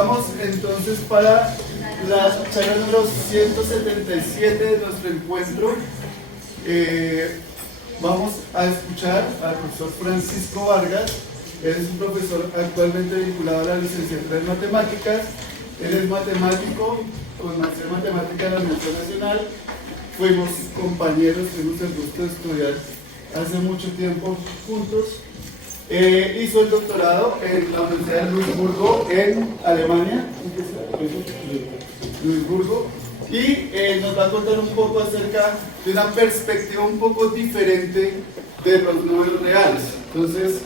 vamos entonces para la charla número 177 de nuestro encuentro. Vamos a escuchar al profesor Francisco Vargas. Él es un profesor actualmente vinculado a la licenciatura en matemáticas. Él es matemático con maestría en matemática de la Universidad Nacional. Fuimos compañeros, tuvimos el gusto de estudiar hace mucho tiempo juntos. Hizo el doctorado en la Universidad de Luisburgo en Alemania. Luisburgo. Y nos va a contar un poco acerca de una perspectiva un poco diferente de los números reales. Entonces,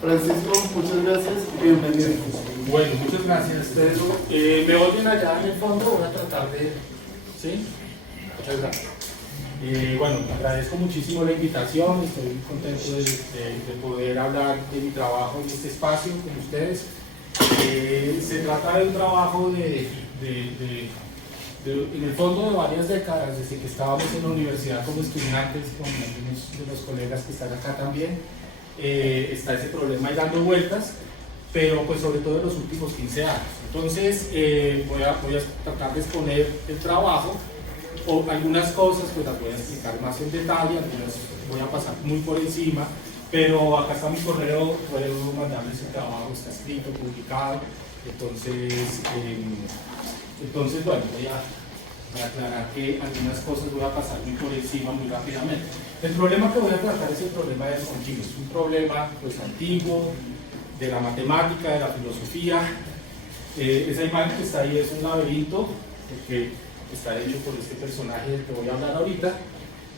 Francisco, muchas gracias y bienvenido. Bueno, muchas gracias, Pedro. ¿Me oyen allá en el fondo? Voy a tratar de... ¿Sí? Muchas gracias. Bueno, agradezco muchísimo la invitación, estoy muy contento de poder hablar de mi trabajo en este espacio con ustedes. Se trata de un trabajo en el fondo de varias décadas, desde que estábamos en la universidad como estudiantes, con algunos de los colegas que están acá también. Está ese problema ahí dando vueltas, pero pues sobre todo en los últimos 15 años. Entonces voy a tratar de exponer el trabajo, o algunas cosas pues las voy a explicar más en detalle, algunas voy a pasar muy por encima, pero acá está mi correo, puedo mandarles el trabajo, está escrito, publicado. Entonces bueno, voy a aclarar que algunas cosas voy a pasar muy por encima, muy rápidamente. El problema que voy a tratar es el problema del continuo, es un problema pues antiguo, de la matemática, de la filosofía. Esa imagen que está ahí es un laberinto, porque está hecho por este personaje del que voy a hablar ahorita.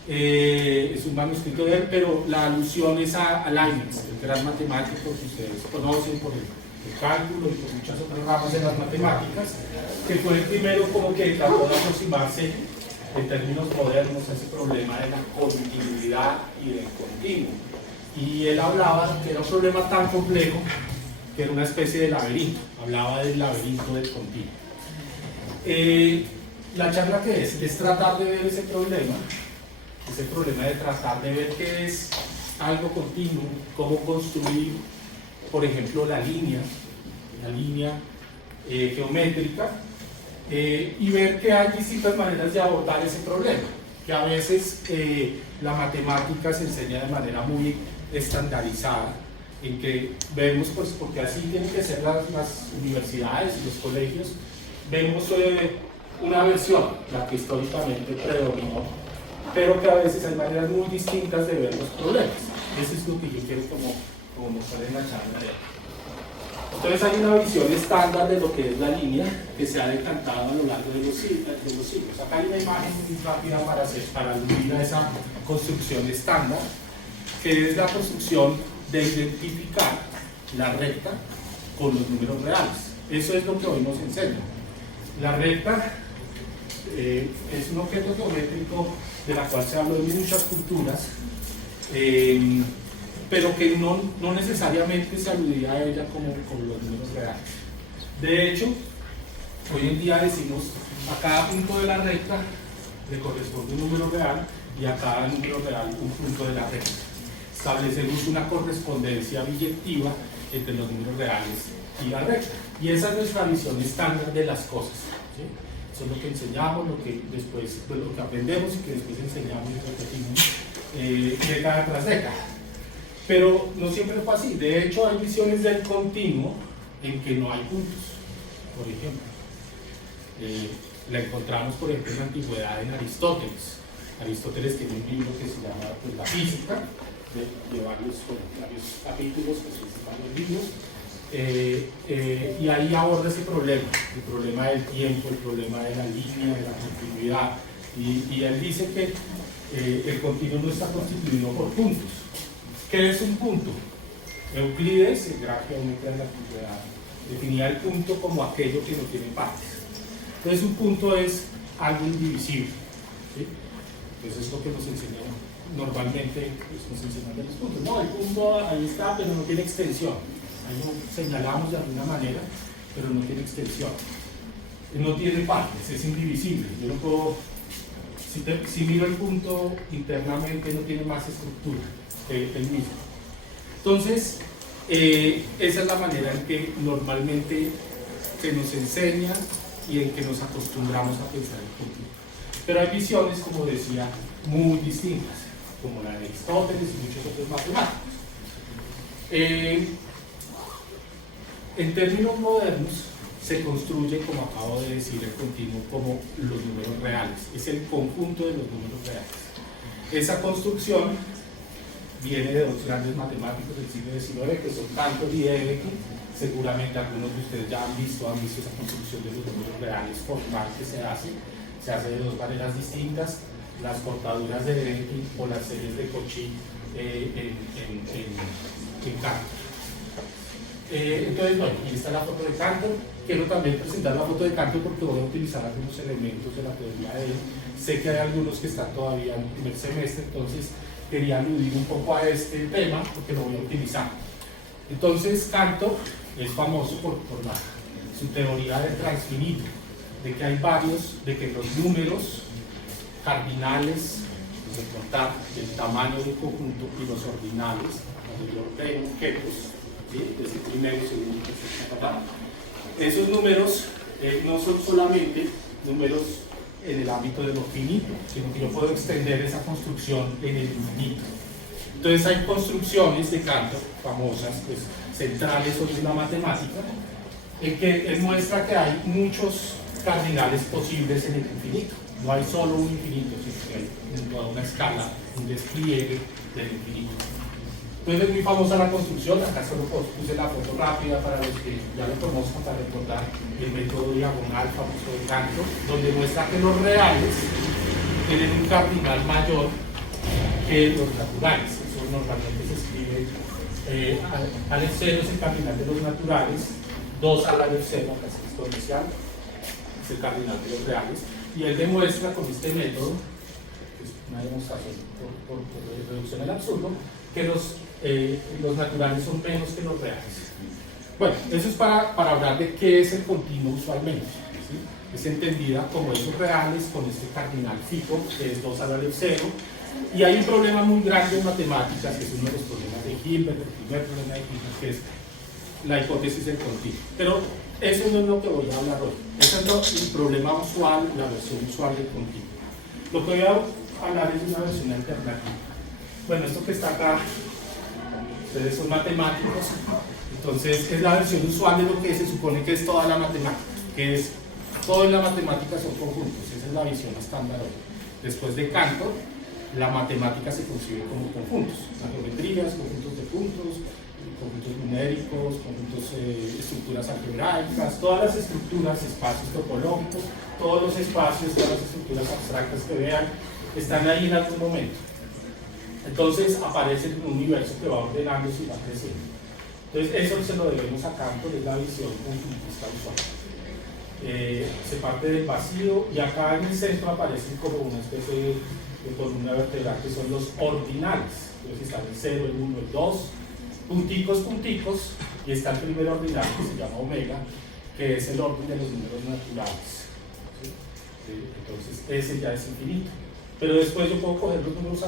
Es un manuscrito de él, pero la alusión es a Leibniz, el gran matemático que ustedes conocen por el cálculo y por muchas otras ramas de las matemáticas, que fue el primero como que trató de aproximarse en términos modernos a ese problema de la continuidad y del continuo. Y él hablaba que era un problema tan complejo que era una especie de laberinto, hablaba del laberinto del continuo. La charla que es tratar de ver ese problema de tratar de ver qué es algo continuo, cómo construir, por ejemplo, la línea geométrica, y ver que hay distintas maneras de abordar ese problema, que a veces la matemática se enseña de manera muy estandarizada, en que vemos, pues porque así tienen que ser las universidades y los colegios, vemos una versión, la que históricamente predominó, pero que a veces hay maneras muy distintas de ver los problemas. Eso es lo que yo quiero como mostrar en la charla de hoy. Entonces hay una visión estándar de lo que es la línea que se ha decantado a lo largo de los siglos. Acá hay una imagen muy rápida para aludir a esa construcción estándar, que es la construcción de identificar la recta con los números reales. Eso es lo que hoy nos enseña. La recta es un objeto geométrico de la cual se habló en muchas culturas, pero que no necesariamente se aludiría a ella como los números reales. De hecho, hoy en día decimos a cada punto de la recta le corresponde un número real y a cada número real un punto de la recta. Establecemos una correspondencia biyectiva entre los números reales y la recta. Y esa es nuestra visión estándar de las cosas, ¿sí? Eso es lo que enseñamos, lo que después, pues, lo que aprendemos y que después enseñamos y repetimos década tras década. Pero no siempre fue así. De hecho, hay visiones del continuo en que no hay puntos. Por ejemplo, la encontramos, por ejemplo, en la antigüedad en Aristóteles. Aristóteles tiene un libro que se llama pues, La Física, de varios capítulos, que son varios libros. Y ahí aborda ese problema, el problema del tiempo, el problema de la línea, de la continuidad. Y él dice que el continuo no está constituido por puntos. ¿Qué es un punto? Euclides, el gran geómetra de la antigüedad, definía el punto como aquello que no tiene partes. Entonces un punto es algo indivisible, ¿sí? Entonces es lo que nos enseñan normalmente, pues, nos enseñan de los puntos. No, el punto ahí está, pero no tiene extensión. Ahí lo señalamos de alguna manera, pero no tiene extensión. No tiene partes, es indivisible. Yo no puedo, si miro el punto internamente, no tiene más estructura que el mismo. Entonces, esa es la manera en que normalmente que nos enseñan y en que nos acostumbramos a pensar el continuo. Pero hay visiones, como decía, muy distintas, como la de Aristóteles y muchos otros matemáticos. En términos modernos, se construye, como acabo de decir, el continuo como los números reales. Es el conjunto de los números reales. Esa construcción viene de dos grandes matemáticos del siglo XIX, que son Cantor y Dedekind. Seguramente algunos de ustedes ya han visto esa construcción de los números reales formal que se hace de dos maneras distintas, las cortaduras de Dedekind o las series de Cauchy en Cantor. Entonces, bueno, aquí está la foto de Cantor. Quiero también presentar la foto de Cantor porque voy a utilizar algunos elementos de la teoría de él. Sé que hay algunos que están todavía en el primer semestre, entonces quería aludir un poco a este tema porque lo voy a utilizar. Entonces, Cantor es famoso por su teoría del transfinito, de que hay varios, de que los números cardinales, los de contar, del tamaño del conjunto, y los ordinales, los de orden objetos, ¿sí? Desde primero, segundo, tercero, cuarto. Esos números no son solamente números en el ámbito de lo finito, sino que yo puedo extender esa construcción en el infinito. Entonces hay construcciones de Cantor famosas, pues, centrales sobre la matemática, en que él muestra que hay muchos cardinales posibles en el infinito. No hay solo un infinito, sino que hay toda una escala, un despliegue del infinito. Entonces es muy famosa la construcción. Acá solo puse la foto rápida para los que ya lo conozcan, para recordar el método diagonal famoso de Cantor, donde muestra que los reales tienen un cardinal mayor que los naturales. Eso normalmente se escribe al cero es el cardinal de los naturales, 2 al cero, acá es exponencial, es el cardinal de los reales, y él demuestra con este método, que es una demostración por reducción al absurdo, que los naturales son menos que los reales. Bueno, eso es para hablar de qué es el continuo usualmente, ¿sí? Es entendida como esos reales con este cardinal fijo, que es 2 al cero, y hay un problema muy grande en matemáticas, que es uno de los problemas de Hilbert, el primer problema de Hilbert, que es la hipótesis del continuo. Pero eso no es lo que voy a hablar hoy. Ese es el problema usual, la versión usual del continuo. Lo que voy a hablar es de una versión alternativa. Bueno, esto que está acá, ustedes son matemáticos, entonces es la versión usual de lo que se supone que es toda la matemática, que es todo en la matemática son conjuntos. Esa es la visión estándar hoy. Después de Cantor, la matemática se concibe como conjuntos, geometrías, conjuntos de puntos, conjuntos numéricos, conjuntos, estructuras algebraicas, todas las estructuras, espacios topológicos, todos los espacios, todas las estructuras abstractas que vean, están ahí en algún momento. Entonces aparece un universo que va ordenándose y va creciendo. Entonces eso se lo debemos a Cantor, es la visión conjuntista usual. Se parte del vacío y acá en el centro aparecen como una especie de columna vertebral que son los ordinales. Entonces están el 0, el 1, el 2, punticos, y está el primer ordinal que se llama omega, que es el orden de los números naturales. ¿Sí? Entonces ese ya es infinito. Pero después yo puedo coger los números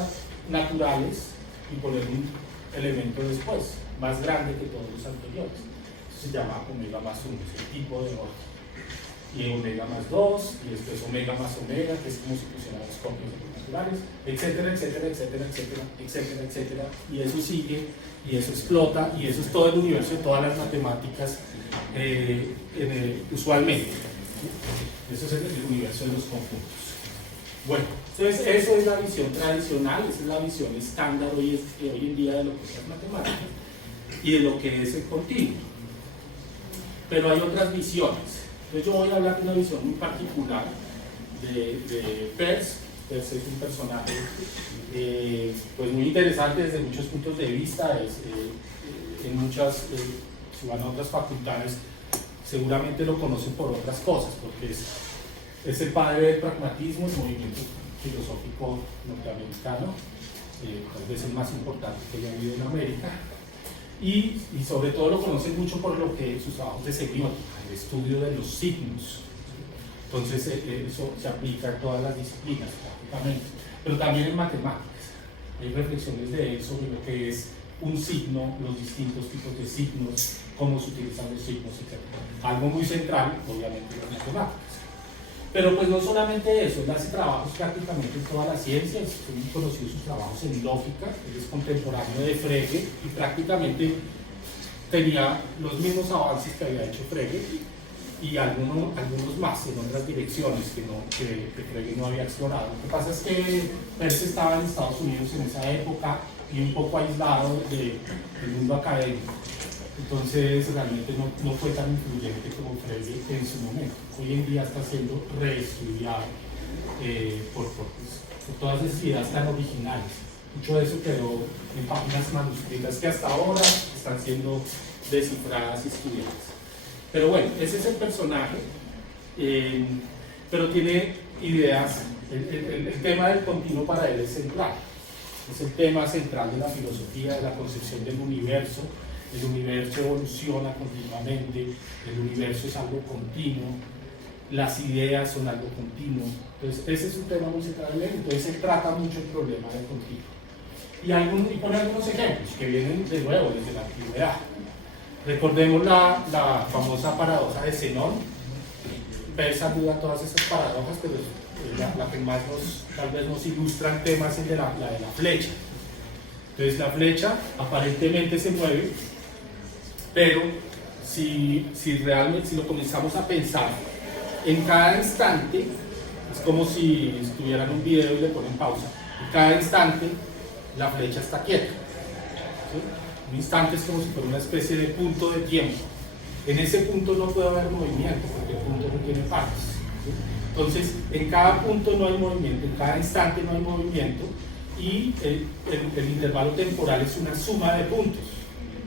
naturales y poner un elemento después, más grande que todos los anteriores. Eso se llama omega más 1, es el tipo de orden. Y omega más 2, y después omega más omega, que es como si pusiéramos copias de los naturales, etcétera, etcétera, etcétera, etcétera, etcétera, etcétera. Y eso sigue, y eso explota, y eso es todo el universo de todas las matemáticas usualmente. Eso es el universo de los conjuntos. Bueno, entonces eso es la visión tradicional, esa es la visión estándar hoy en día de lo que es matemática y de lo que es el continuo. Pero hay otras visiones. Entonces yo voy a hablar de una visión muy particular de Peirce. Peirce es un personaje pues muy interesante desde muchos puntos de vista. En muchas, si van a otras facultades, seguramente lo conocen por otras cosas, porque es el padre del pragmatismo, el movimiento filosófico norteamericano, tal vez el más importante que haya habido en América. Y sobre todo lo conocen mucho por lo que sus trabajos de semiótica, el estudio de los signos. Entonces eso se aplica a todas las disciplinas prácticamente, pero también en matemáticas. Hay reflexiones de él sobre lo que es un signo, los distintos tipos de signos, cómo se utilizan los signos, etc. Algo muy central, obviamente, las matemáticas. Pero pues no solamente eso, él hace trabajos prácticamente en todas las ciencias, son muy conocidos sus trabajos en lógica, él es contemporáneo de Frege y prácticamente tenía los mismos avances que había hecho Frege y algunos más en otras direcciones que Frege no había explorado. Lo que pasa es que Peirce estaba en Estados Unidos en esa época y un poco aislado del mundo académico. Entonces realmente no fue tan influyente como Frege en su momento. Hoy en día está siendo reestudiado por todas esas ideas tan originales. Mucho de eso quedó en páginas manuscritas que hasta ahora están siendo descifradas y estudiadas. Pero bueno, ese es el personaje, pero tiene ideas, el tema del continuo para él es central. Es el tema central de la filosofía, de la concepción del universo. El universo evoluciona continuamente, el universo es algo continuo, las ideas son algo continuo. Entonces, ese es un tema muy central. Entonces, él trata mucho el problema del continuo. Y pone algunos ejemplos que vienen de nuevo desde la antigüedad. Recordemos la famosa paradoja de Zenón. Peirce alude todas esas paradojas, pero la que más tal vez nos ilustra el tema es el de la de la flecha. Entonces, la flecha aparentemente se mueve, pero si realmente lo comenzamos a pensar en cada instante, es como si estuvieran en un video y le ponen pausa. En cada instante la flecha está quieta, ¿sí? Un instante es como si fuera una especie de punto de tiempo. En ese punto no puede haber movimiento porque el punto no tiene partes, ¿sí? Entonces, en cada punto no hay movimiento, en cada instante no hay movimiento y el intervalo temporal es una suma de puntos.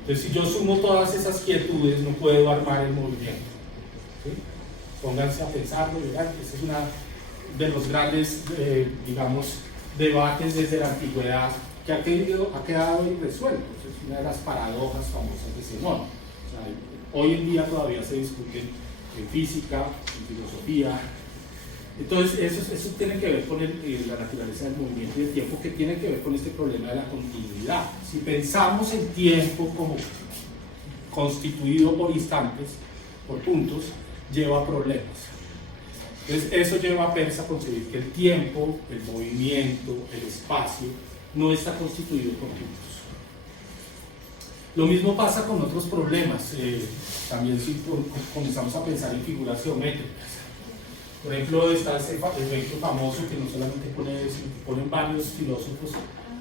Entonces, si yo sumo todas esas quietudes, no puedo armar el movimiento, ¿sí? Pónganse a pensarlo, ¿verdad? Ese es uno de los grandes, digamos, debates desde la antigüedad que ha quedado irresuelto. Es una de las paradojas famosas de Zenón. O sea, hoy en día todavía se discuten en física, en filosofía. Entonces, eso tiene que ver con la naturaleza del movimiento y el tiempo, que tiene que ver con este problema de la continuidad. Si pensamos en tiempo como constituido por instantes, por puntos, lleva a problemas. Entonces, eso lleva a Peirce a concebir que el tiempo, el movimiento, el espacio, no está constituido por puntos. Lo mismo pasa con otros problemas, también si comenzamos a pensar en figuras geométricas. Por ejemplo, está el ejemplo famoso que no solamente ponen varios filósofos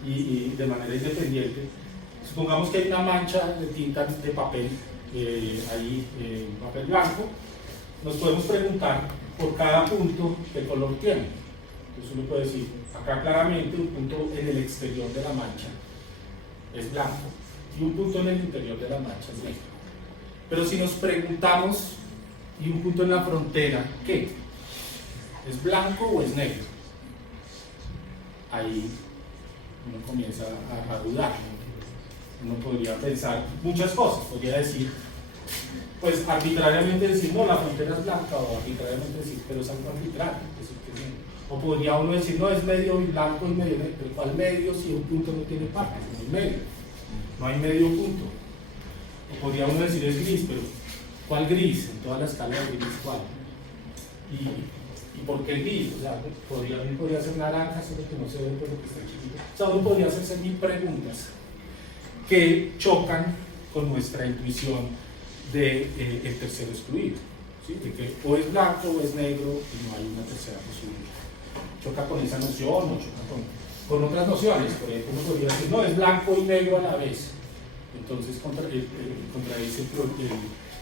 y de manera independiente. Supongamos que hay una mancha de tinta de papel, ahí en papel blanco. Nos podemos preguntar por cada punto qué color tiene. Entonces uno puede decir, acá claramente un punto en el exterior de la mancha es blanco y un punto en el interior de la mancha es negro. Pero si nos preguntamos, ¿y un punto en la frontera qué? ¿Es blanco o es negro? Ahí uno comienza a dudar. Uno podría pensar muchas cosas, podría decir, pues arbitrariamente decir, no, la frontera es blanca, o arbitrariamente decir, pero es algo arbitrario, decir que es negro. O podría uno decir, no, es medio blanco y medio negro, pero ¿cuál medio si un punto no tiene partes? No hay medio, no hay medio punto. O podría uno decir, es gris, pero ¿cuál gris? En toda la escala de gris, ¿cuál? ¿Y por qué gris? O sea, podría ser naranja, solo que no se ve por lo que está chiquito. O sea, uno podría hacerse mil preguntas que chocan con nuestra intuición de el tercero excluido, ¿sí? De que o es blanco o es negro y no hay una tercera posibilidad. Choca con esa noción o choca con otras nociones. Por ejemplo, uno podría decir, no, es blanco y negro a la vez. Entonces contradice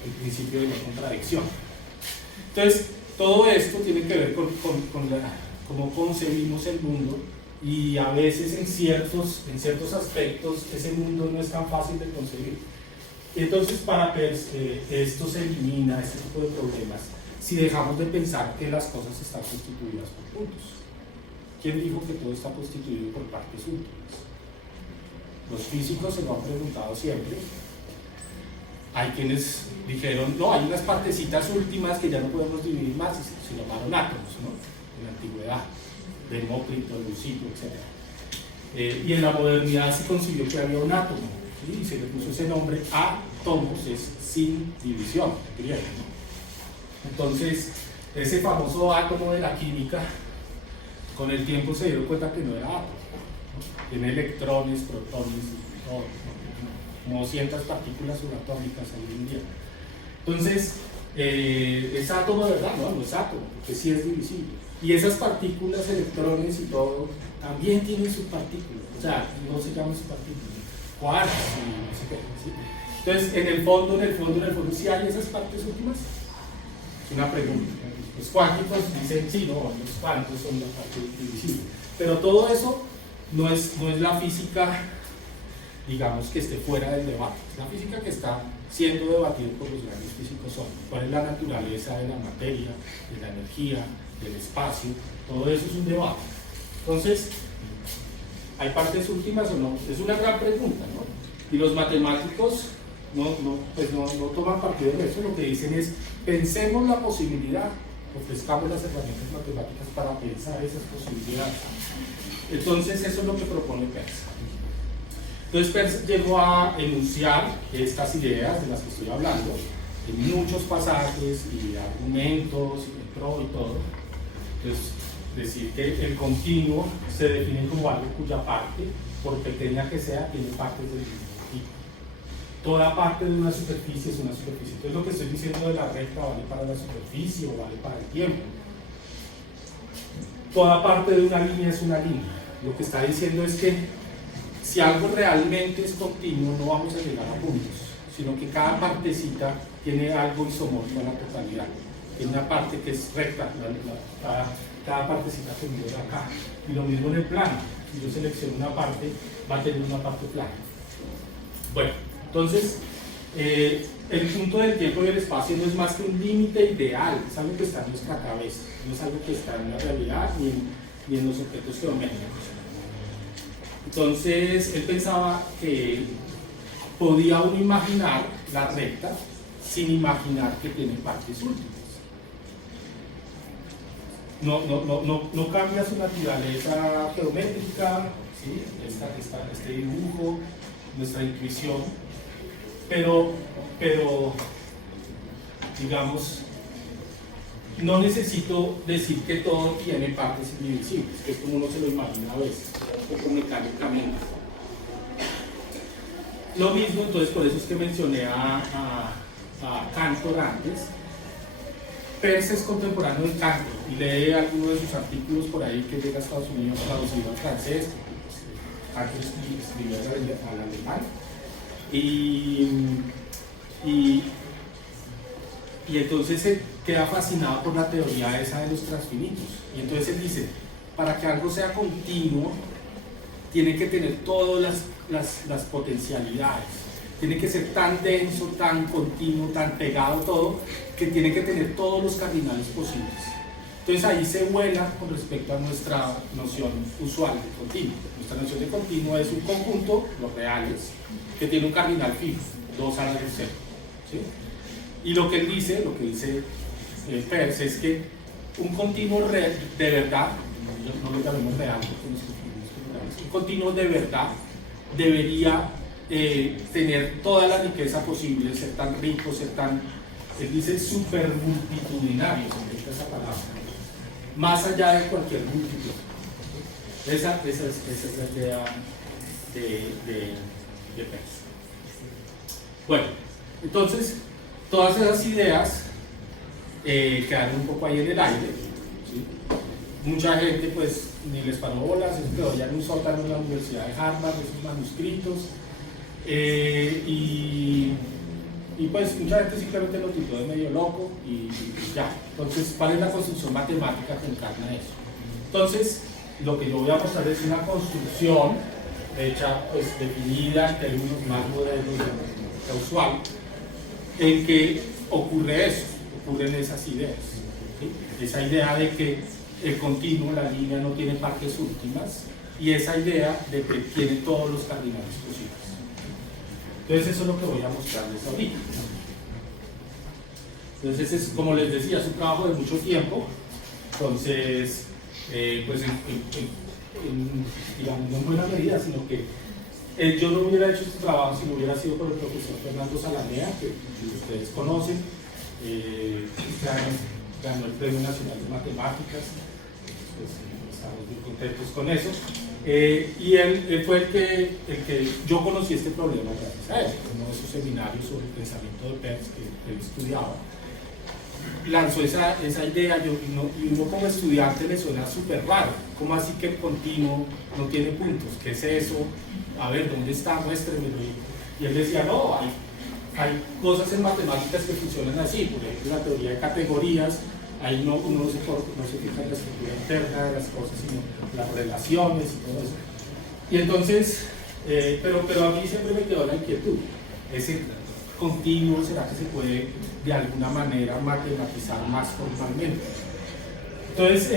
el principio de la contradicción. Entonces, todo esto tiene que ver con cómo concebimos el mundo, y a veces en ciertos aspectos ese mundo no es tan fácil de concebir. Entonces, para Peirce, esto se elimina, este tipo de problemas, si dejamos de pensar que las cosas están constituidas por puntos. ¿Quién dijo que todo está constituido por partes últimas? Los físicos se lo han preguntado siempre. Hay quienes dijeron, no, hay unas partecitas últimas que ya no podemos dividir más, y se llamaron átomos, ¿no? En la antigüedad, Demócrito, Leucipo, etc. Y en la modernidad se concibió que había un átomo, ¿sí? Y se le puso ese nombre átomos, es sin división, griego, ¿no? Entonces, ese famoso átomo de la química, con el tiempo se dio cuenta que no era átomo, ¿no? Tiene electrones, protones, todo, ¿no? Como 200 partículas subatómicas hoy en día. Entonces, ¿es átomo de verdad? No, no es átomo, porque sí es divisible. Y esas partículas, electrones y todo, también tienen subpartículas. O sea, no se llaman subpartículas, quarks y no sé qué, ¿sí? Entonces, en el fondo, ¿sí hay esas partes últimas? Es una pregunta. Los cuánticos dicen sí, no, los cuantos son la parte divisible. Pero todo eso no es la física, digamos, que esté fuera del debate. Es la física que está siendo debatida por los grandes físicos hoy. ¿Cuál es la naturaleza de la materia, de la energía, del espacio? Todo eso es un debate. Entonces, ¿hay partes últimas o no? Es una gran pregunta, ¿no? Y los matemáticos no toman partido de eso. Lo que dicen es, pensemos la posibilidad, ofrezcamos las herramientas matemáticas para pensar esas posibilidades. Entonces, eso es lo que propone Peirce. Entonces, Peirce llegó a enunciar estas ideas de las que estoy hablando en muchos pasajes y argumentos y pro y todo. Entonces, decir que el continuo se define como algo cuya parte, por pequeña que sea, tiene partes del mismo tipo. Toda parte de una superficie es una superficie. Entonces, lo que estoy diciendo de la recta vale para la superficie o vale para el tiempo. Toda parte de una línea es una línea. Lo que está diciendo es que si algo realmente es continuo, no vamos a llegar a puntos, sino que cada partecita tiene algo isomorfo a la totalidad. Tiene una parte que es recta, cada partecita que mide acá. Y lo mismo en el plano. Si yo selecciono una parte, va a tener una parte plana. Bueno, entonces, el punto del tiempo y del espacio no es más que un límite ideal, es algo que está en nuestra cabeza, no es algo que está en la realidad ni en los objetos geométricos. Entonces, él pensaba que podía uno imaginar la recta sin imaginar que tiene partes últimas. No cambia su naturaleza geométrica, ¿sí? Este dibujo, nuestra intuición, pero digamos, no necesito decir que todo tiene partes indivisibles, que es como uno se lo imagina a veces, un poco mecánicamente. Lo mismo, entonces, por eso es que mencioné a Cantor antes. Peirce es contemporáneo de Cantor y lee algunos de sus artículos por ahí que llega a Estados Unidos traducido al francés. Cantor escribió al alemán. Y entonces se queda fascinado por la teoría esa de los transfinitos. Y entonces él dice, para que algo sea continuo, tiene que tener todas las potencialidades. Tiene que ser tan denso, tan continuo, tan pegado todo, que tiene que tener todos los cardinales posibles. Entonces ahí se vuela con respecto a nuestra noción usual de continuo. Nuestra noción de continuo es un conjunto, los reales, que tiene un cardinal fijo, 2 a la de 0. ¿Sí? Y lo que él dice, lo que dice Peirce, es que un continuo de verdad, no lo llamemos real, porque un continuo de verdad debería tener toda la riqueza posible, ser tan rico, ser tan, él dice super multitudinario, se usa esa palabra, más allá de cualquier multitud. Esa es la idea de Peirce. Bueno, entonces, todas esas ideas quedaron un poco ahí en el aire, ¿sí? Mucha gente pues ni les paró bolas, se quedó ya en un sótano en la Universidad de Harvard, esos manuscritos, y pues mucha gente simplemente lo tildó de medio loco y ya. Entonces, ¿cuál es la construcción matemática que encarna eso? Entonces, lo que yo voy a mostrar es una construcción hecha, pues definida en términos más modernos de la usual, en que ocurre eso, ocurren esas ideas, ¿sí? Esa idea de que el continuo, la línea, no tiene partes últimas, y esa idea de que tiene todos los cardinales posibles. Entonces eso es lo que voy a mostrarles ahorita. Entonces es, como les decía, es un trabajo de mucho tiempo. Entonces, pues digamos, no en buena medida, sino que Yo no hubiera hecho este trabajo si no hubiera sido por el profesor Fernando Zalamea, que ustedes conocen. Este año ganó el Premio Nacional de Matemáticas, pues, estamos muy contentos con eso. Y él fue el que yo conocí este problema gracias a él, en uno de esos seminarios sobre el pensamiento de Peirce que él estudiaba. Lanzó esa idea y uno como estudiante le suena súper raro. ¿Cómo así que el continuo no tiene puntos? ¿Qué es eso? A ver, ¿dónde está? Muéstremelo. Y él decía, no, hay cosas en matemáticas que funcionan así. Por ejemplo, la teoría de categorías, ahí uno no se fija en la estructura interna de las cosas, sino las relaciones y todo eso. Y entonces, pero a mí siempre me quedó la inquietud. Ese continuo, ¿será que se puede de alguna manera matematizar más formalmente? Entonces,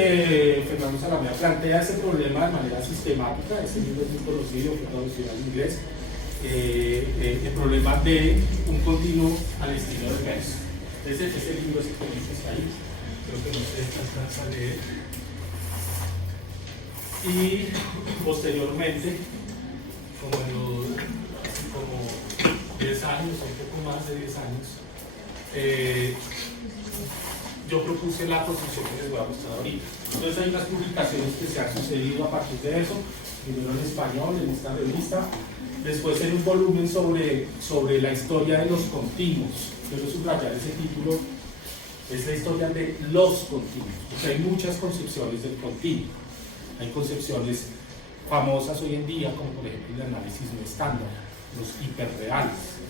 Fernando Zalamea plantea ese problema de manera sistemática. Este libro es muy conocido, fue traducido al inglés. El problema de un continuo al estilo de Peirce. Ese libro que está ahí, creo que no se alcanza a leer. Y posteriormente, como 10 años, un poco más de 10 años, yo propuse la construcción que les voy a mostrar ahorita. Entonces hay unas publicaciones que se han sucedido a partir de eso, primero en español, en esta revista, después en un volumen sobre la historia de los continuos. Quiero subrayar ese título, es la historia de los continuos, porque hay muchas concepciones del continuo. Hay concepciones famosas hoy en día, como por ejemplo el análisis no estándar, los hiperreales,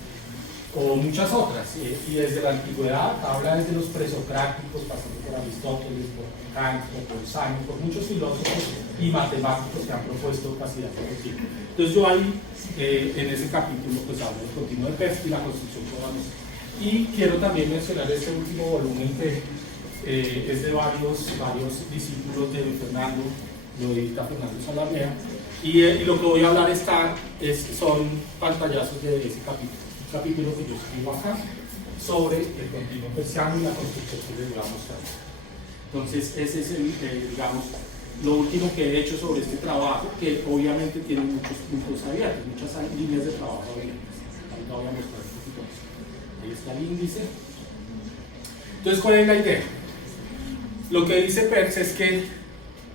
o muchas otras, y desde la antigüedad habla desde los presocráticos, pasando por Aristóteles, por Kant, por Simon, por muchos filósofos y matemáticos que han propuesto capacidad de continuo. Entonces yo ahí, en ese capítulo, pues hablo del continuo de Peirce y la construcción programática. Y quiero también mencionar este último volumen que es de varios discípulos de Fernando, lo edita Fernando Zalamea, y lo que voy a hablar son pantallazos de ese capítulo. Capítulo que yo escribo acá sobre el continuo peirciano y la construcción que les voy a mostrar. Entonces ese es digamos, lo último que he hecho sobre este trabajo, que obviamente tiene muchos puntos abiertos, muchas líneas de trabajo abiertas. Ahorita voy a mostrar un poquito eso. Ahí está el índice. Entonces, ¿cuál es la idea? Lo que dice Peirce es que,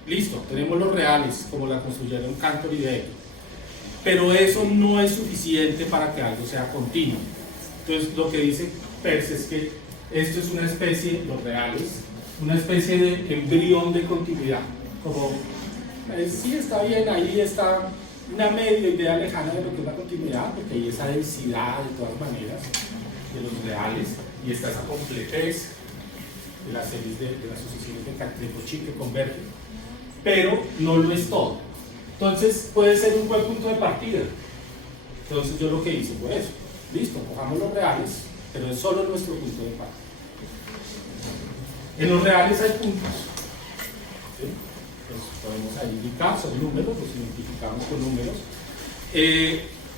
listo, tenemos los reales, como la construyeron Cantor y Dedekind, pero eso no es suficiente para que algo sea continuo. Entonces lo que dice Peirce es que esto es una especie, los reales, una especie de embrión de continuidad, como sí está bien, ahí está una media idea lejana de lo que es la continuidad, porque hay esa densidad de todas maneras de los reales, y está esa completez de las series de las sucesiones de Cauchy que convergen, pero no lo es todo. Entonces puede ser un buen punto de partida. Entonces yo lo que hice fue eso. Listo, cojamos los reales, pero es solo nuestro punto de partida. En los reales hay puntos. ¿Sí? Pues podemos ahí indicar, son números, los identificamos con números.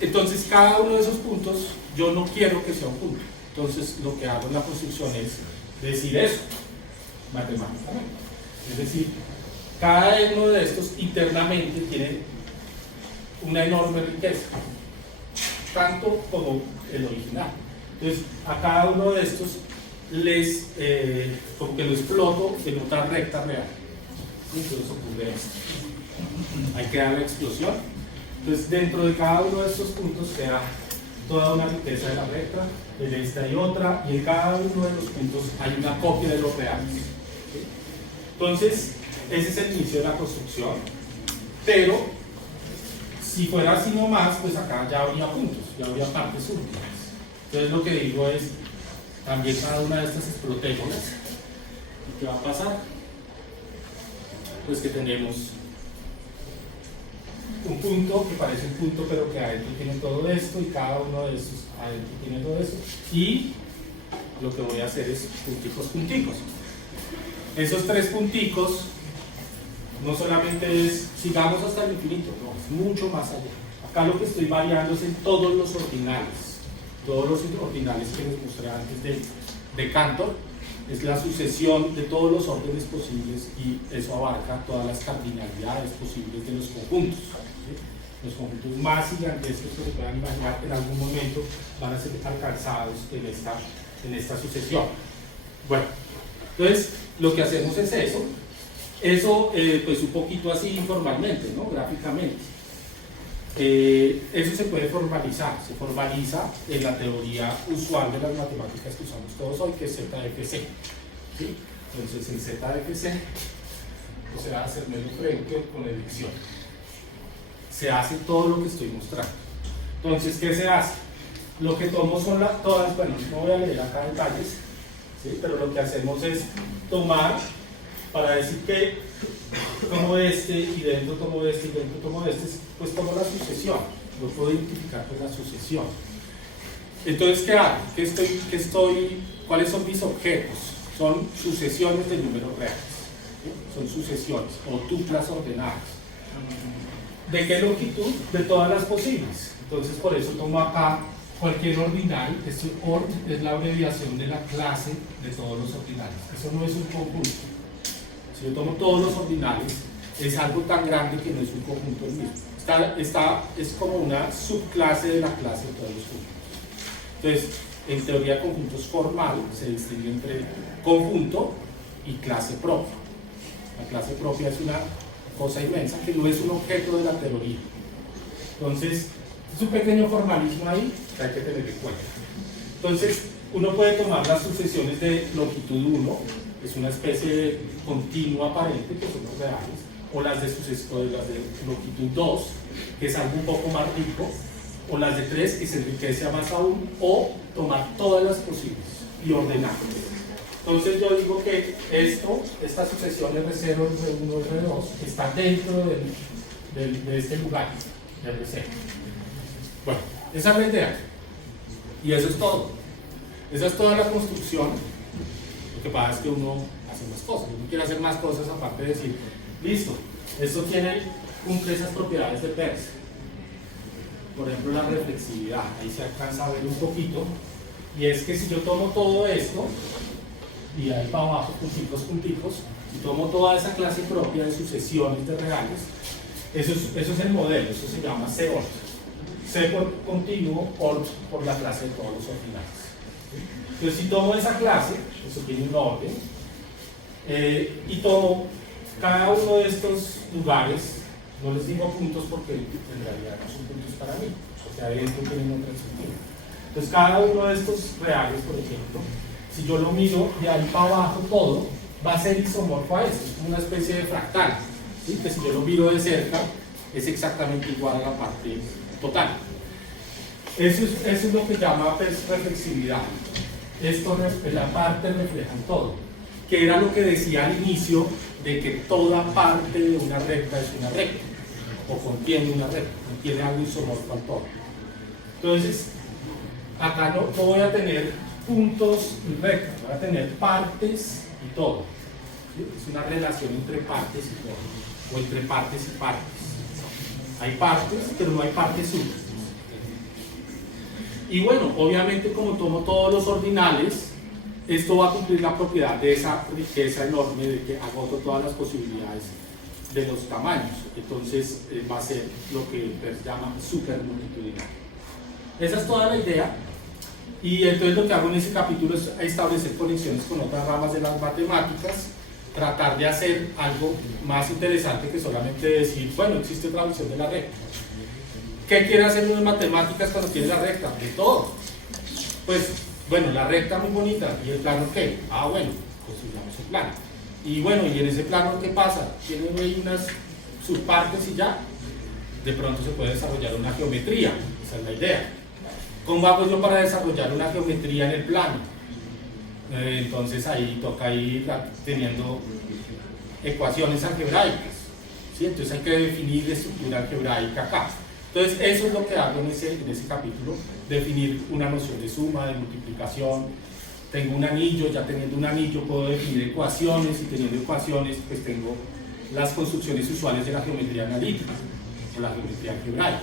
Entonces cada uno de esos puntos, yo no quiero que sea un punto. Entonces lo que hago en la construcción es decir eso, matemáticamente. Es decir, cada uno de estos internamente tiene una enorme riqueza, tanto como el original. Entonces, a cada uno de estos como que lo exploto en otra recta real. Entonces ocurre esto. Hay que dar la explosión. Entonces, dentro de cada uno de estos puntos queda toda una riqueza de la recta, en esta hay otra, y en cada uno de los puntos hay una copia de los reales. ¿Sí? Entonces, ese es el inicio de la construcción, pero si fuera así nomás, pues acá ya habría puntos, ya habría partes últimas. Entonces lo que digo es, también cada una de estas explotémonas. ¿Y qué va a pasar? Pues que tenemos un punto que parece un punto, pero que adentro tiene todo esto, y cada uno de estos adentro tiene todo esto, y lo que voy a hacer es punticos. Esos tres punticos no solamente es sigamos hasta el infinito, no, es mucho más allá. Acá lo que estoy variando es en todos los ordinales que les mostré antes de Cantor, es la sucesión de todos los órdenes posibles, y eso abarca todas las cardinalidades posibles de los conjuntos. ¿Sí? Los conjuntos más gigantescos que se puedan imaginar en algún momento van a ser alcanzados en esta sucesión. Bueno, entonces lo que hacemos es eso pues un poquito así informalmente, ¿no? Gráficamente. Eso se puede formalizar, se formaliza en la teoría usual de las matemáticas que usamos todos hoy, que es ZFC. ¿Sí? Entonces en ZFC no se va a hacer menos frente con elección. Se hace todo lo que estoy mostrando. Entonces, ¿qué se hace? Lo que tomo son todas, bueno, no voy a leer acá detalles, ¿sí? Pero lo que hacemos es tomar, para decir que tomo este y dentro tomo este y dentro tomo este, pues tomo la sucesión, lo puedo identificar con la sucesión. Entonces, ¿qué hago? ¿Cuáles son mis objetos? Son sucesiones de números reales, ¿sí? Son sucesiones o tuplas ordenadas. ¿De qué longitud? De todas las posibles. Entonces, por eso tomo acá cualquier ordinal. Este ord es la abreviación de la clase de todos los ordinales. Eso no es un conjunto. Si yo tomo todos los ordinales, es algo tan grande que no es un conjunto el mismo. Es como una subclase de la clase de todos los conjuntos. Entonces, en teoría de conjuntos formal, se distingue entre conjunto y clase propia. La clase propia es una cosa inmensa que no es un objeto de la teoría. Entonces, es un pequeño formalismo ahí que hay que tener en cuenta. Entonces, uno puede tomar las sucesiones de longitud 1, que es una especie de continuo aparente, que son los reales, o las de longitud 2, que es algo un poco más rico, o las de 3, que se enriquece a más aún, o tomar todas las posibles y ordenarlas. Entonces yo digo que esta sucesión R0, R1, R2 está dentro de este lugar, de R0. Bueno, esa es la idea. Y eso es todo. Esa es toda la construcción. Lo que pasa es que uno hace más cosas. Uno quiere hacer más cosas aparte de decir, listo, esto cumple esas propiedades de Peirce. Por ejemplo, la reflexividad. Ahí se alcanza a ver un poquito. Y es que si yo tomo todo esto, y ahí para abajo, punticos, si tomo toda esa clase propia de sucesiones de reales, eso es el modelo, eso se llama C-ord. C por continuo, ord por la clase de todos los ordinales. Entonces, si tomo esa clase, eso tiene un orden, y tomo cada uno de estos lugares, no les digo puntos porque en realidad no son puntos para mí, porque adentro tienen otro sentido. Entonces, cada uno de estos reales, por ejemplo, si yo lo miro de ahí para abajo todo, va a ser isomorfo a esto, es como una especie de fractal, ¿sí? Que si yo lo miro de cerca, es exactamente igual a la parte total. Eso es lo que llama reflexividad. La parte refleja en todo, que era lo que decía al inicio de que toda parte de una recta es una recta, o contiene una recta, contiene algo isomorfo al todo. Entonces, acá no voy a tener puntos y rectas, voy a tener partes y todo. ¿Sí? Es una relación entre partes y todo, o entre partes y partes. Hay partes, pero no hay partes únicas. Y bueno, obviamente como tomo todos los ordinales, esto va a cumplir la propiedad de esa riqueza enorme de que agoto todas las posibilidades de los tamaños. Entonces va a ser lo que Peirce llama superlongitudinal. Esa es toda la idea. Y entonces lo que hago en ese capítulo es establecer conexiones con otras ramas de las matemáticas, tratar de hacer algo más interesante que solamente decir, bueno, existe otra versión de la recta. ¿Qué quiere hacer uno en matemáticas cuando tiene la recta? De todo. Pues, bueno, la recta muy bonita, ¿y el plano qué? Ah, bueno, construyamos el plano. Y bueno, ¿y en ese plano qué pasa? Tiene ahí unas subpartes y ya. De pronto se puede desarrollar una geometría, esa es la idea. ¿Cómo hago yo para desarrollar una geometría en el plano? Entonces ahí toca ir teniendo ecuaciones algebraicas, ¿sí? Entonces hay que definir estructura algebraica acá. Entonces eso es lo que hago en ese capítulo, definir una noción de suma, de multiplicación. Tengo un anillo, ya teniendo un anillo puedo definir ecuaciones, y teniendo ecuaciones pues tengo las construcciones usuales de la geometría analítica o la geometría algebraica.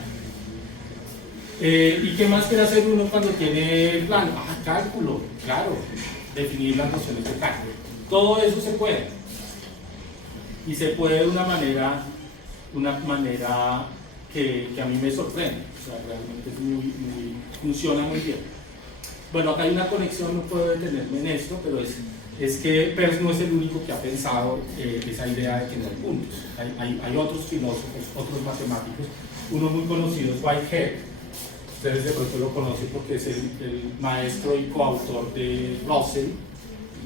¿Y qué más quiere hacer uno cuando tiene el plano? Ah, cálculo, claro, definir las nociones de cálculo. Todo eso se puede. Y se puede de una manera que a mí me sorprende, o sea, realmente es funciona muy bien. Bueno, acá hay una conexión, no puedo detenerme en esto, pero es que Peirce no es el único que ha pensado esa idea de que no hay puntos. Hay otros filósofos, otros matemáticos, uno muy conocido es Whitehead, ustedes de pronto lo conocen porque es el maestro y coautor de Russell,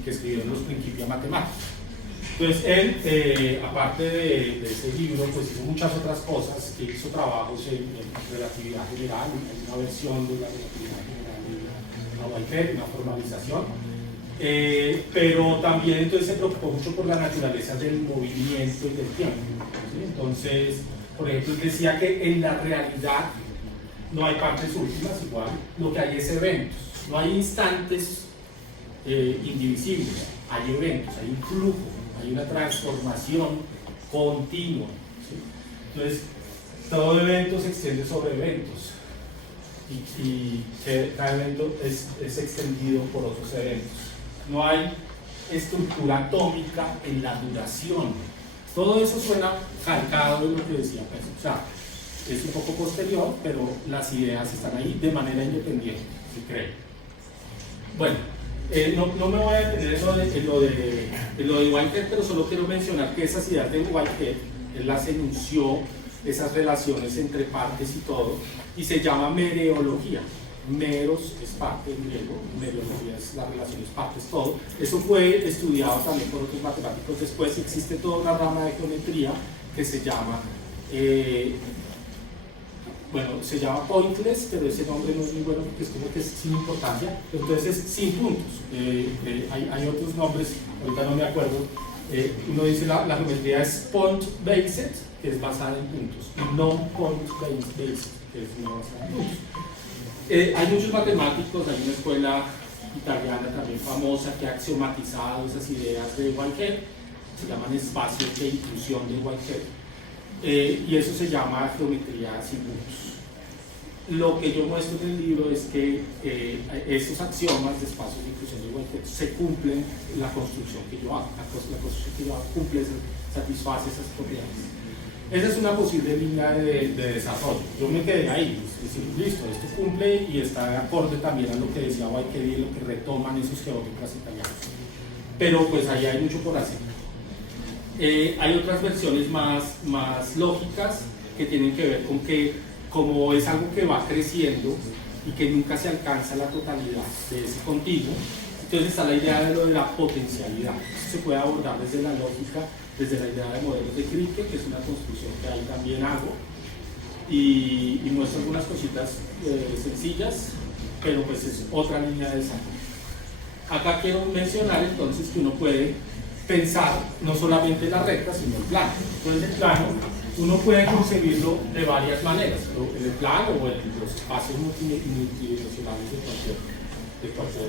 que escribió Los Principios Matemáticos. Entonces él, aparte de ese libro, pues hizo muchas otras cosas, hizo trabajos en relatividad general, hay una versión de la relatividad general de Whitehead, una formalización, pero también entonces se preocupó mucho por la naturaleza del movimiento y del tiempo, ¿sí? Entonces, por ejemplo, él decía que en la realidad no hay partes últimas, igual, lo que hay es eventos, no hay instantes indivisibles, hay eventos, hay un flujo, hay una transformación continua, ¿sí? Entonces, todo evento se extiende sobre eventos y cada evento es extendido por otros eventos. No hay estructura atómica en la duración. Todo eso suena calcado de lo que decía Peirce. O sea, es un poco posterior, pero las ideas están ahí de manera independiente, se cree. Bueno, no me voy a detener en lo de Whitehead, pero solo quiero mencionar que esas ideas de Whitehead, él las enunció, esas relaciones entre partes y todo, y se llama mereología. Meros es parte en griego, mereología es las relaciones partes, todo. Eso fue estudiado también por otros matemáticos. Después existe toda una rama de geometría que se llama se llama pointless, pero ese nombre no es muy bueno porque es como que es sin importancia, entonces es sin puntos. Hay otros nombres, ahorita no me acuerdo. Uno dice la geometría es point-based, que es basada en puntos, y non-point-based, que es no basada en puntos. Hay muchos matemáticos, hay una escuela italiana también famosa que ha axiomatizado esas ideas de Whitehead, se llaman espacios de inclusión de Whitehead. Y eso se llama geometría sin puntos. Lo que yo muestro en el libro es que esos axiomas de espacios de inclusión de Whitehead se cumplen en la construcción que yo hago. La construcción que yo hago cumple, satisface esas propiedades. Esa es una posible línea de desarrollo. Yo me quedé ahí, es decir, listo, esto cumple y está de acorde también a lo que decía Whitehead y lo que retoman esos geómetras italianos. Pero pues ahí hay mucho por hacer. Hay otras versiones más lógicas que tienen que ver con que como es algo que va creciendo y que nunca se alcanza la totalidad de ese continuo, entonces está la idea de lo de la potencialidad. Eso se puede abordar desde la lógica, desde la idea de modelos de Kripke, que es una construcción que ahí también hago, y muestro algunas cositas sencillas, pero pues es otra línea de desarrollo. Acá quiero mencionar entonces que uno puede pensar no solamente la recta, sino el plano. Entonces el plano, uno puede concebirlo de varias maneras, en el plano o en los espacios multidimensionales de cualquier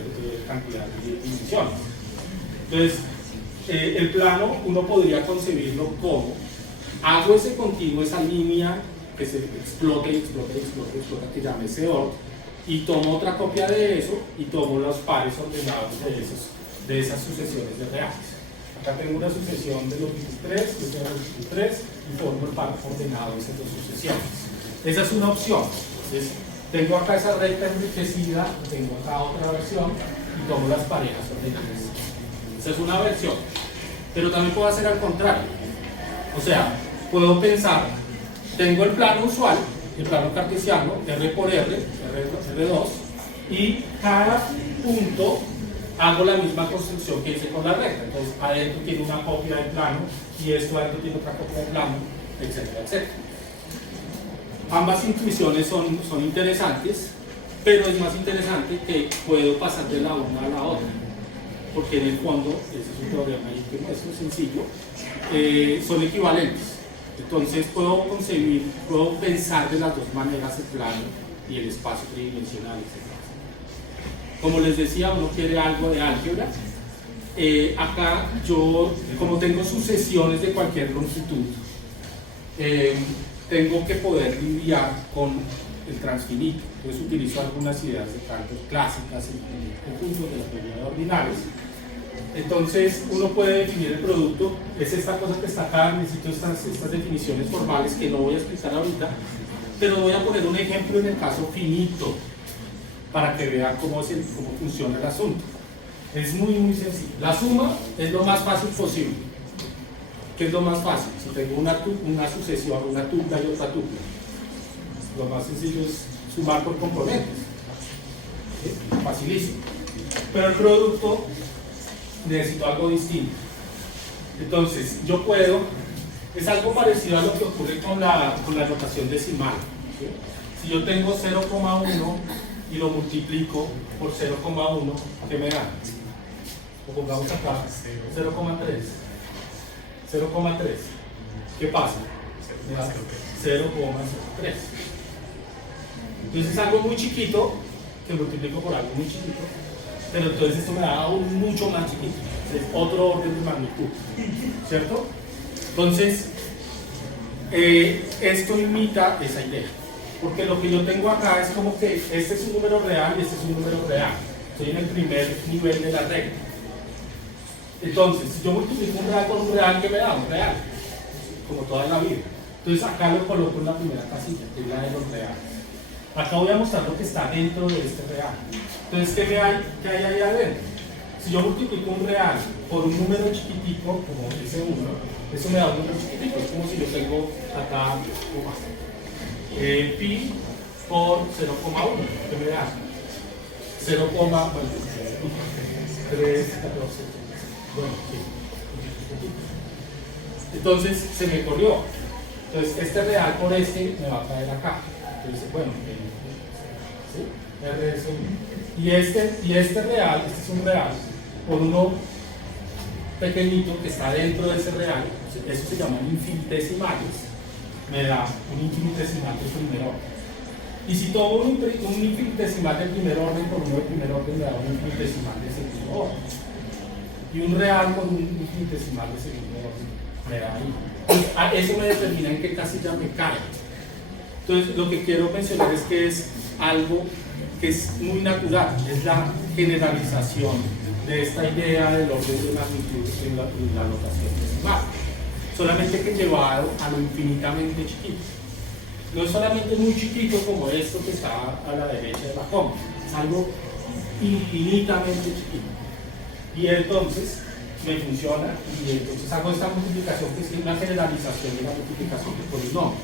cantidad de dimensiones. Entonces, el plano, uno podría concebirlo como hago ese continuo, esa línea que se explota, que llame ese orden, y tomo otra copia de eso y tomo los pares ordenados de esas sucesiones de reales. Acá tengo una sucesión de longitud 3, de longitud 3, y formo el par ordenado de esas dos sucesiones. Esa es una opción. Entonces, tengo acá esa recta enriquecida, tengo acá otra versión, y tomo las parejas ordenadas. Esa es una versión. Pero también puedo hacer al contrario. O sea, puedo pensar, tengo el plano usual, el plano cartesiano, R por R, R2, y cada punto hago la misma construcción que hice con la recta. Entonces, adentro tiene una copia del plano y esto adentro tiene otra copia del plano, etcétera, etcétera. Ambas intuiciones son interesantes, pero es más interesante que puedo pasar de la una a la otra, porque en el fondo, ese es un teorema ahí que muestro sencillo, son equivalentes. Entonces, puedo pensar de las dos maneras el plano y el espacio tridimensional, etcétera. Como les decía, uno quiere algo de álgebra. Acá yo, como tengo sucesiones de cualquier longitud, tengo que poder lidiar con el transfinito. Entonces utilizo algunas ideas de Cantor clásicas en conjuntos de la teoría de ordinales. Entonces uno puede definir el producto, es esta cosa que está acá, necesito estas definiciones formales que no voy a explicar ahorita, pero voy a poner un ejemplo en el caso finito para que vean cómo funciona el asunto. Es muy sencillo. La suma es lo más fácil posible. ¿Qué es lo más fácil? Si tengo una sucesión, una tupla y otra tupla, lo más sencillo es sumar por componentes. ¿Sí? Facilísimo. Pero el producto necesito algo distinto. Entonces, yo puedo, es algo parecido a lo que ocurre con la notación decimal. ¿Sí? Si yo tengo 0,1 y lo multiplico por 0,1, ¿qué me da? Lo pongamos acá, 0,3. 0,3. ¿Qué pasa? Me da 0,03. Entonces es algo muy chiquito que multiplico por algo muy chiquito, pero entonces esto me da aún mucho más chiquito. Es otro orden de magnitud, ¿cierto? Entonces, esto imita esa idea, porque lo que yo tengo acá es como que este es un número real y este es un número real. Estoy en el primer nivel de la regla. Entonces, si yo multiplico un real por un real, ¿qué me da? Un real, como toda la vida. Entonces acá lo coloco en la primera casilla, que es la de los reales. Acá voy a mostrar lo que está dentro de este real. Entonces, ¿qué hay ahí adentro? Si yo multiplico un real por un número chiquitico, como ese 1, eso me da un número chiquitico. Es como si yo tengo acá pi por 0,1, ¿qué me da? 0,314. Bueno, sí. Entonces se me corrió. Entonces este real por este me va a caer acá. Entonces, bueno, ¿sí? Y este real, este es un real, por uno pequeñito que está dentro de ese real, eso se llaman infinitesimales, me da un infinitesimal de primer orden. Y si tomo un infinitesimal de primer orden por uno de primer orden, me da un infinitesimal de segundo orden. Y un real con un infinitesimal de segundo orden me da ahí. Entonces, eso me determina en qué casilla me cae. Entonces, lo que quiero mencionar es que es algo que es muy natural, es la generalización de esta idea del orden de magnitud en la notación decimal. Solamente que llevado a lo infinitamente chiquito. No es solamente muy chiquito como esto que está a la derecha de la coma, es algo infinitamente chiquito. Y entonces me funciona, y entonces hago esta multiplicación que es una generalización de la multiplicación de polinomios.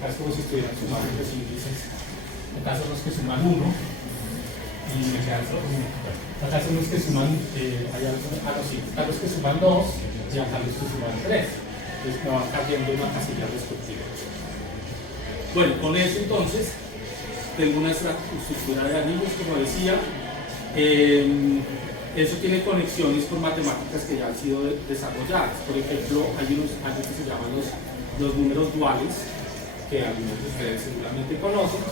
Acá es como si estuvieran sumando los índices. Acá son los que suman 1 y me quedan solo 1. Acá son los que suman, acá los que suman 2 y acá los que suman 3. Entonces me van cayendo una casilla respectiva. Bueno, con eso entonces tengo una estructura de anillos, como decía. Eso tiene conexiones con matemáticas que ya han sido desarrolladas. Por ejemplo, hay algo que se llaman los números duales, que algunos de ustedes seguramente conocen,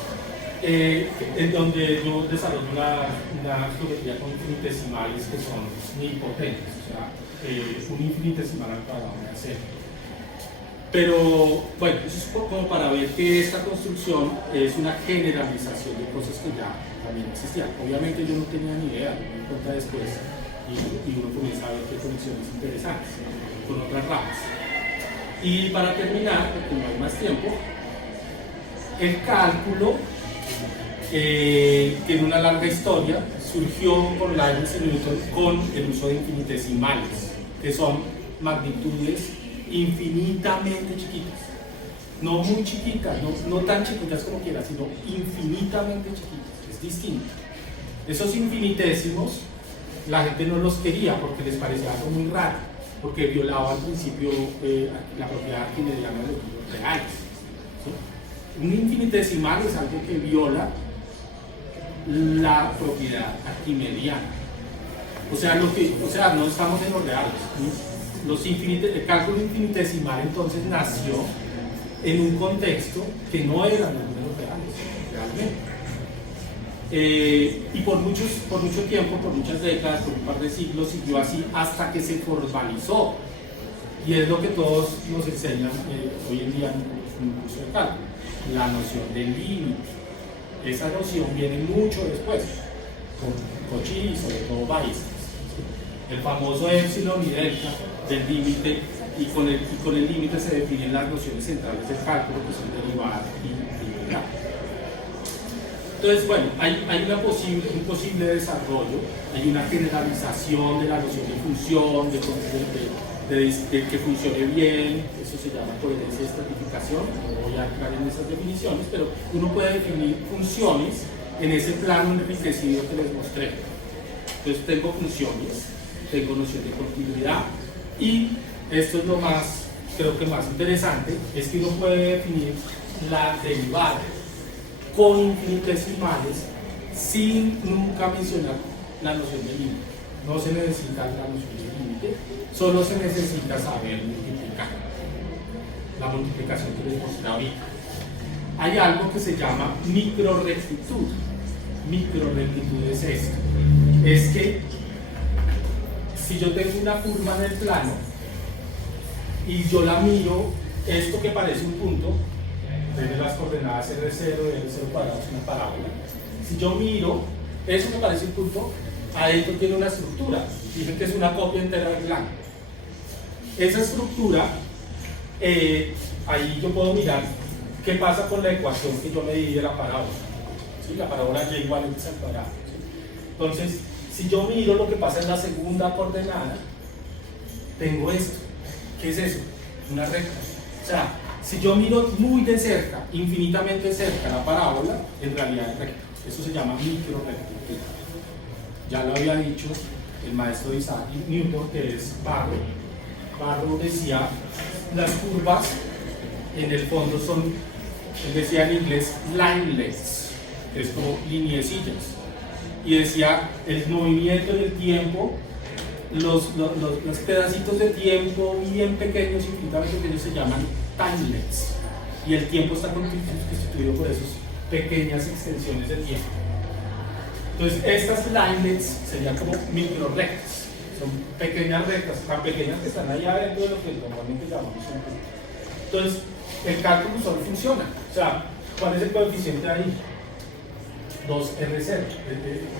en donde yo desarrollo una geometría con infinitesimales que son nilpotentes, o sea, un infinitesimal al cuadrado de cero. Pero bueno, eso es como para ver que esta construcción es una generalización de cosas que ya también existían. Obviamente yo no tenía ni idea, me di cuenta después y uno comienza a ver qué conexiones interesantes con otras ramas. Y para terminar, porque no hay más tiempo, el cálculo tiene una larga historia, surgió por Leibniz y Newton con el uso de infinitesimales, que son magnitudes infinitamente chiquitas, no muy chiquitas, no tan chiquitas como quieras, sino infinitamente chiquitas, es distinto. Esos infinitésimos la gente no los quería porque les parecía algo muy raro, porque violaba al principio la propiedad arquimediana de los números reales. ¿Sí? Un infinitesimal es algo que viola la propiedad arquimediana. O sea, no estamos en los reales. El cálculo infinitesimal entonces nació en un contexto que no eran los números reales, realmente. Y por mucho tiempo, por muchas décadas, por un par de siglos, siguió así hasta que se formalizó. Y es lo que todos nos enseñan hoy en día en un curso de cálculo, la noción del límite. Esa noción viene mucho después, con Cauchy y sobre todo Weierstrass. El famoso epsilon y delta del límite, y con el límite se definen las nociones centrales del cálculo, que son derivada y ¿verdad? Entonces, bueno, hay un posible desarrollo, hay una generalización de la noción de función, de que funcione bien, eso se llama coherencia de estratificación, no voy a entrar en esas definiciones, pero uno puede definir funciones en ese plano enriquecido que les mostré. Entonces tengo funciones, tengo noción de continuidad y esto es lo más, creo que más interesante, es que uno puede definir la derivada con infinitesimales sin nunca mencionar la noción de límite. No se necesita la noción de límite, solo se necesita saber multiplicar. La multiplicación que les mostré ahorita. Hay algo que se llama microrectitud. Microrectitud es esto. Es que si yo tengo una curva en el plano y yo la miro, esto que parece un punto, desde las coordenadas R0 y R0 cuadrado es una parábola. Si yo miro, eso que parece un punto, adentro tiene una estructura. Dicen que es una copia entera del plano. Esa estructura, ahí yo puedo mirar qué pasa con la ecuación que yo medí de la parábola. ¿Sí? La parábola y igual a x al cuadrado. ¿Sí? Entonces, si yo miro lo que pasa en la segunda coordenada, tengo esto. ¿Qué es eso? Una recta. O sea, si yo miro muy de cerca, infinitamente cerca la parábola, en realidad es recta. Eso se llama microrectitud. Ya lo había dicho el maestro de Isaac Newton, que es Barrow. Barrow decía, las curvas en el fondo son, él decía en inglés, linelets, que es como lineecillas. Y decía, el movimiento en el tiempo, los pedacitos de tiempo bien pequeños, infinitamente pequeños, se llaman timelets. Y el tiempo está constituido por esas pequeñas extensiones de tiempo. Entonces, estas linelets serían como microrectas. Son pequeñas rectas, tan pequeñas que están allá dentro de lo que normalmente llamamos un punto. Entonces, el cálculo solo funciona. O sea, ¿cuál es el coeficiente ahí? 2R0.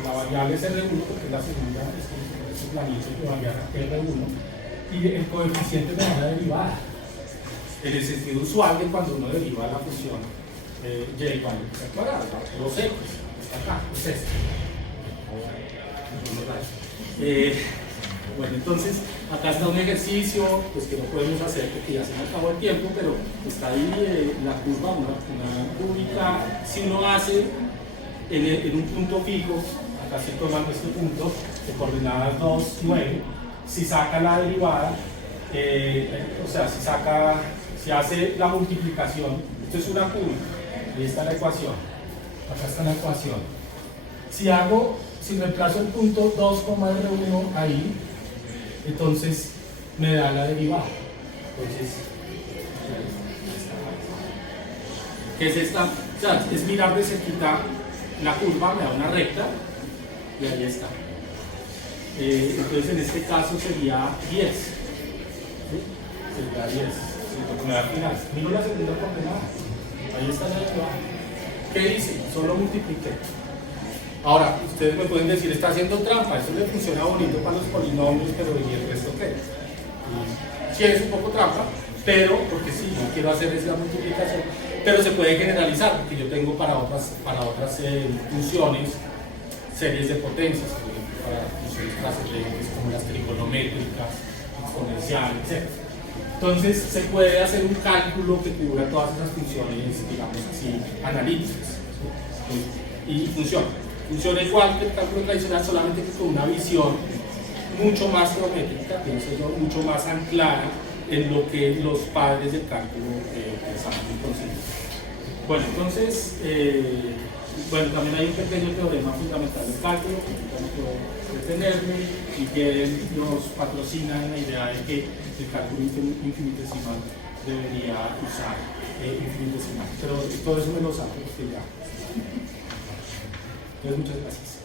La variable es R1, porque es la segunda, es la misma que variable R1. Y el coeficiente me da la derivada. En el sentido usual de cuando uno deriva la función y igual a x al cuadrado, 2x, está acá, es esto. Bueno, entonces acá está un ejercicio pues, que no podemos hacer porque ya se me acabó el tiempo, pero está ahí la curva, una cúbica. Si uno hace en un punto fijo, acá estoy tomando este punto de coordenadas 2, 9, si saca la derivada, o sea, si hace la multiplicación, esto es una cúbica, ahí está la ecuación, acá está la ecuación. Si reemplazo el punto 2,R1 ahí, entonces me da la derivada. Entonces, ¿qué es esta? O sea, es mirar de cerquita la curva, me da una recta y ahí está. Entonces en este caso sería 10. ¿Sí? Sería 10. Lo que me da al final. Miro la segunda coordenada. Ahí está la derivada. ¿Qué dice? Solo multipliqué. Ahora, ustedes me pueden decir, está haciendo trampa, eso le funciona bonito para los polinomios, pero ¿y el resto qué? Sí, es un poco trampa, pero, porque sí, no quiero hacer esa multiplicación, pero se puede generalizar, porque yo tengo para otras funciones, series de potencias, por ejemplo, para funciones trascendentes como las trigonométricas, exponenciales, etc. Entonces, se puede hacer un cálculo que cubra todas esas funciones, digamos así, analíticas, y funciona. Funciona igual que el cálculo tradicional, solamente que con una visión mucho más geométrica, pienso yo, mucho más anclada en lo que los padres del cálculo pensaban y consiguen. Bueno, entonces, también hay un pequeño teorema fundamental del cálculo, que no puedo detenerme, y que nos patrocina en la idea de que el cálculo infinitesimal debería usar infinitesimal. Pero todo eso me lo saco, porque ya. Muchas gracias.